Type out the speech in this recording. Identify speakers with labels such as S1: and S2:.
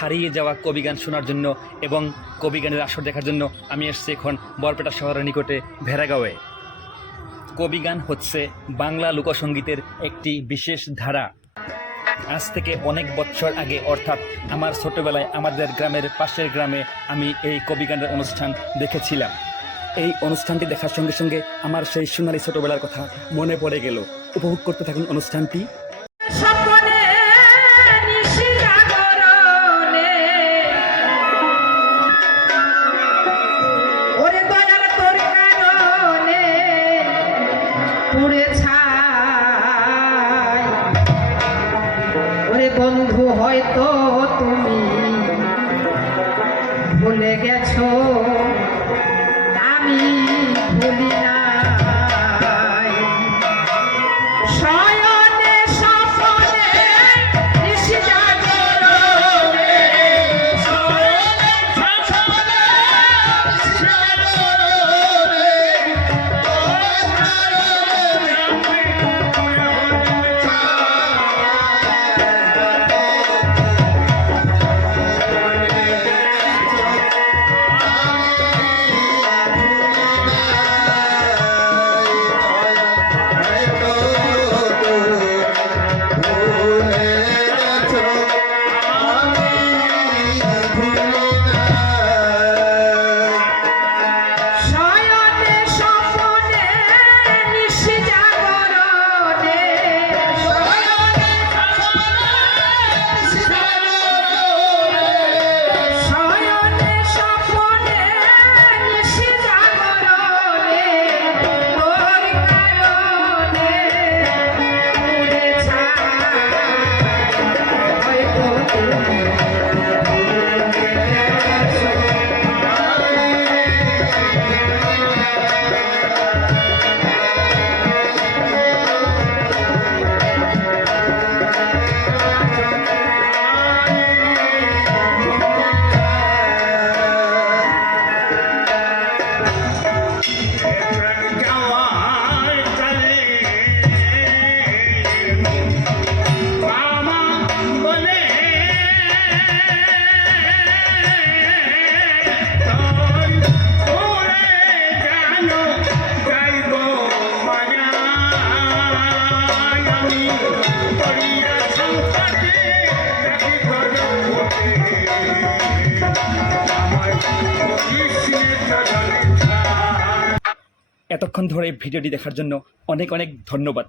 S1: হারিয়ে যাওয়া কবিগান শোনার জন্য এবং কবিগানের আসর দেখার জন্য আমি এসেছি এখন বরপেটা শহরের নিকটে ভেড়াগাঁওয়ে। কবিগান হচ্ছে বাংলা লোকসঙ্গীতের একটি বিশেষ ধারা। আজ থেকে অনেক বছর আগে, অর্থাৎ আমার ছোটবেলায় আমাদের গ্রামের পাশের গ্রামে আমি এই কবিগানের অনুষ্ঠান দেখেছিলাম। এই অনুষ্ঠানটি দেখার সঙ্গে সঙ্গে আমার সেই সোনালী ছোটবেলার কথা মনে পড়ে গেল। উপভোগ করতে থাকুন অনুষ্ঠানটি।
S2: পুড়ে ছাই। ওরে বন্ধু হয়তো তুমি ভুলে গেছো।
S1: এতক্ষণ ধরে ভিডিওটি দেখার জন্য অনেক অনেক ধন্যবাদ।